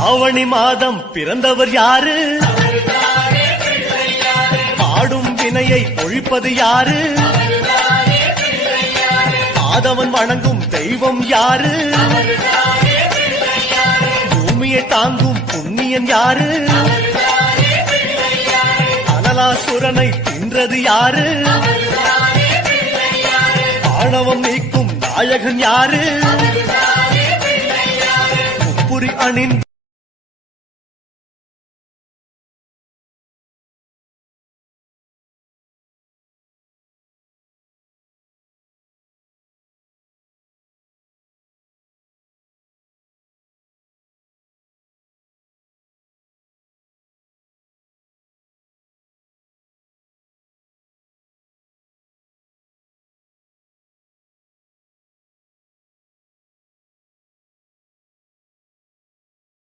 ஆவணி மாதம் பிறந்தவர் யாரு? பாடும் வினையை ஒழிப்பது யாரு? ஆதவன் வணங்கும் தெய்வம் யாரு? பூமியை தாங்கும் புண்ணியன் யாரு? அனலாசுரனை தின்றது யாரு? ஆணவம் நீக்கும் நாயகன் யாரு? முப்புரி அணிந்து